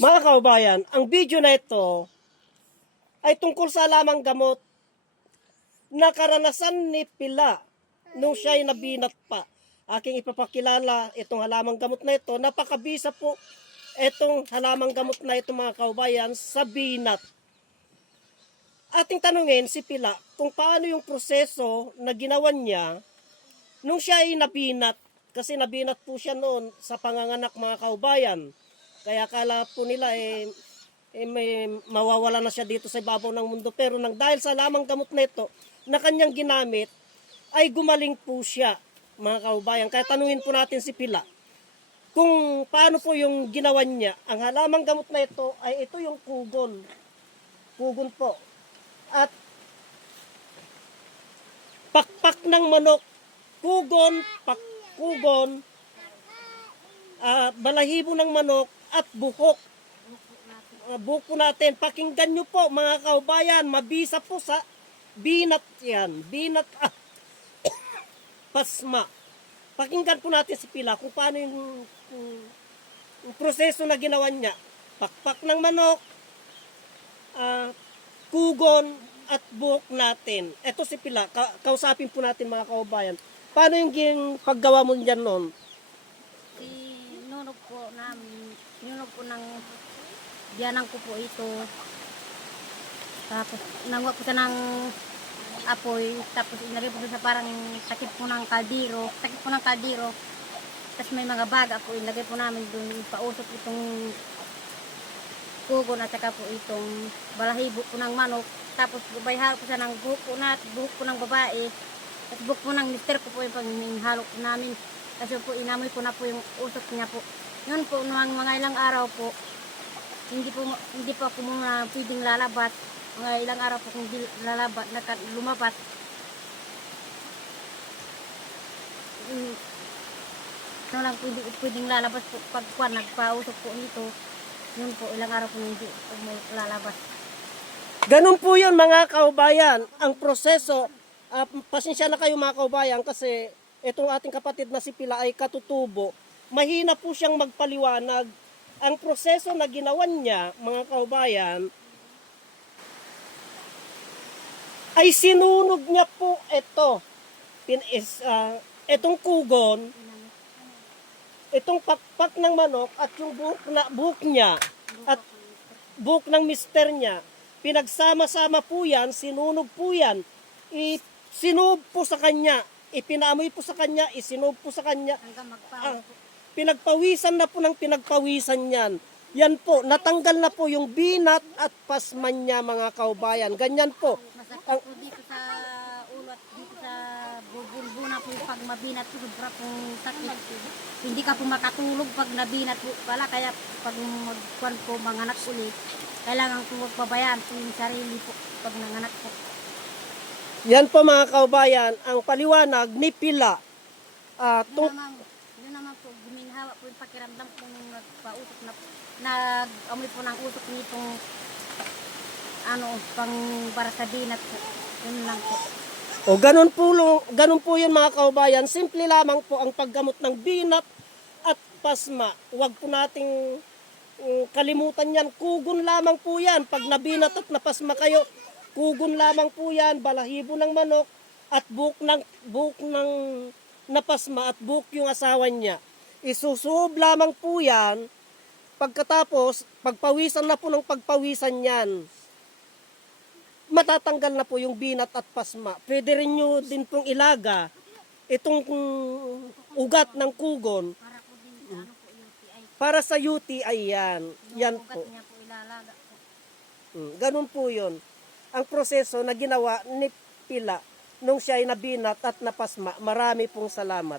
Mga kaubayan, ang video na ito ay tungkol sa lamang gamot na karanasan ni Pila nung siya ay nabinat pa. Aking ipapakilala itong halamang gamot na ito. Napakabisa po itong halamang gamot na ito mga kaubayan sa binat. Ating tanungin si Pila kung paano yung proseso na ginawa niya nung siya ay nabinat. Kasi nabinat po siya noon sa panganganak mga kaubayan. Kaya akala po nila eh, eh may mawawala na siya dito sa ibabaw ng mundo. Pero nang dahil sa lamang gamot na ito na kanyang ginamit, ay gumaling po siya mga kaubayan. Kaya tanungin po natin si Pila kung paano po yung ginawa niya. Ang halamang gamot na ito ay ito yung kugon. Kugon po. At pakpak ng manok, kugon, pak, ah, balahibo ng manok at buhok. Uh, buhok po natin. Pakinggan nyo po mga kaubayan, mabisa po sa binat yan. Binat at pasma. Pakinggan po natin si Pila kung paano yung, yung, yung proseso na ginawa niya. Pakpak ng manok, ah, kugon at buhok natin. Ito si Pila, ka- kausapin po natin mga kaubayan. Paano yung ging- paggawa mo dyan noon? Sinunog po namin, sinunog po ng biyanang ko po ito. Tapos nangwa po siya ng apoy, tapos inalagay po sa parang takip po ng kaldiro, takip po ng kaldiro. Tapos may mga baga po, ilagay po namin dun, pausok itong kugon at saka po itong balahibo po ng manok. Tapos bayhalo po siya ng buhok po na, buhok po ng babae. Tapos buhok po ng mister ko po yung paghinalo po namin. Kasi po inamoy ko na po yung usok niya po. Noon po, noong mga ilang araw po, hindi po hindi pa ako muna pwedeng lalabat. Mga ilang araw po kung lalabat, lumabat. Mm, ano lang pwede, pwedeng lalabas po pag kwan, nagpausok po nito. Yun po, ilang araw po hindi po lalabas. Ganun po yun mga kaubayan. Ang proseso, ah, pasensya na kayo mga kaubayan kasi itong ating kapatid na si Pila ay katutubo. Mahina po siyang magpaliwanag. Ang proseso na ginawa niya, mga kaubayan, ay sinunog niya po ito. Pin, is, ah, itong kugon, itong pakpak ng manok at yung buhok, na, buhok niya at buhok ng mister niya, pinagsama-sama po yan, sinunog po yan, I, sinunog po sa kanya, ipinamoy po sa kanya, isinunog po sa kanya, Hanggang Ah, po. pinagpawisan na po ng pinagpawisan yan. Yan po, natanggal na po yung binat at pasman niya mga kaubayan. Ganyan po. Masakit Ang- po dito sa ulo at dito sa bubulbo na po pag mabinat po, sobra pong sakit. Hindi ka po makatulog pag nabinat po pala, kaya pag magkuhan po manganak ulit, kailangan po magpabayaan po yung sarili po pag nanganak po. Yan po mga kaubayan, ang paliwanag ni Pila. Ah, Yun tung- naman, yun naman po, guminhawa po yung pakiramdam po nung nagpausok na nag-amoy po ng usok nitong ano, pang para sa binat po. Yun lang po. O ganun po, ganun po yun mga kaubayan. Simple lamang po ang paggamot ng binat at pasma. Huwag po nating mm, kalimutan yan. Kugon lamang po yan. Pag nabinat at napasma kayo, kugon lamang po yan. Balahibo ng manok at buhok ng, buhok ng napasma at buhok yung asawa niya. Isusuob lamang po yan. Pagkatapos, pagpawisan na po ng pagpawisan yan matatanggal na po yung binat at pasma. Pwede rin nyo din pong ilaga itong ugat ng kugon Para sa UTI yan. Yan po. niya po ilalaga po. Mm, Ganun po yun. Ang proseso na ginawa ni Pila nung siya ay nabinat at napasma. Marami pong salamat.